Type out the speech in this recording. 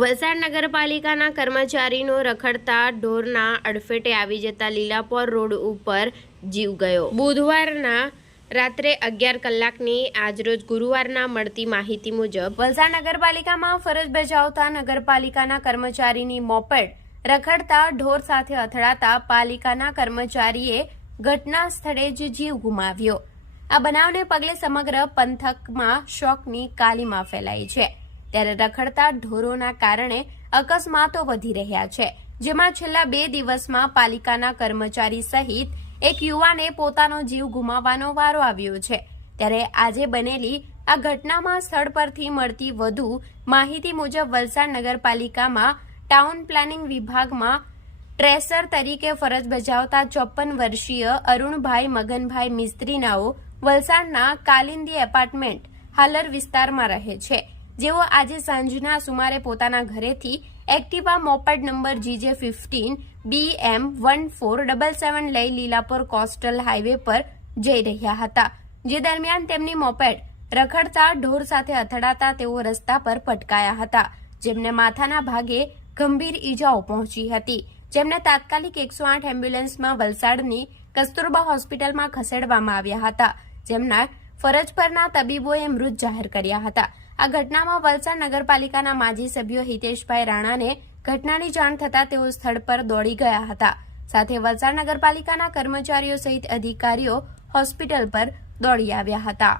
વલસાડ નગરપાલિકાના કર્મચારીનો રખડતા ઢોરના અડફેટે આવી જતા લીલાપોર રોડ ઉપર જીવ ગયો। બુધવારના રાત્રે 11 કલાકની આજરોજ ગુરુવારના મળતી માહિતી મુજબ વલસાડ નગરપાલિકામાં ફરજ બજાવતા નગરપાલિકાના કર્મચારીની મોપેડ રખડતા ઢોર સાથે અથડાતા પાલિકાના કર્મચારીએ ઘટના સ્થળે જ જીવ ગુમાવ્યો। આ બનાવને પગલે સમગ્ર પંથકમાં શોકની કાલીમા ફેલાઈ છે। ત્યારે રખડતા ઢોરોના કારણે અકસ્માતો વધી રહ્યા છે, જેમાં છેલ્લા 2 દિવસમાં પાલિકાના કર્મચારી સહિત એક યુવાને પોતાનો જીવ ગુમાવવાનો વારો આવ્યો છે। ત્યારે આજે બનેલી આ ઘટનામાં સ્થળ પરથી મળતી વધુ માહિતી મુજબ વલસાડ નગરપાલિકામાં ટાઉન પ્લાનિંગ વિભાગમાં ટ્રેસર તરીકે ફરજ બજાવતા 54 વર્ષીય અરુણભાઈ મગનભાઈ મિસ્ત્રીનાઓ વલસાડના કાલિંદી એપાર્ટમેન્ટ હાલર વિસ્તારમાં રહે છે, જેઓ આજે સાંજના સુમારે પોતાના ઘરેથી Activa moped number GJ15 BM1477 લઈ લીલાપોર કોસ્ટલ હાઈવે પર જઈ રહ્યા હતા। જે દરમિયાન તેમની મોપેડ રખડતા ઢોર સાથે અથડાતા તેઓ રસ્તા પર પટકાયા હતા, જેમને માથાના ભાગે ગંભીર ઈજાઓ પહોંચી હતી, જેમને તાત્કાલિક 108 એમ્બ્યુલન્સમાં વલસાડની કસ્તુરબા હોસ્પિટલમાં ખસેડવામાં આવ્યા હતા, જેમના ફરજ પરના તબીબોએ મૃત જાહેર કર્યા હતા। આ ઘટનામાં વલસાડ નગરપાલિકાના માજી સભ્યો હિતેશભાઈ રાણાને ઘટનાની જાણ થતાં તેઓ સ્થળ પર દોડી ગયા હતા, સાથે વલસાડ નગરપાલિકાના કર્મચારીઓ સહિત અધિકારીઓ હોસ્પિટલ પર દોડી આવ્યા હતા।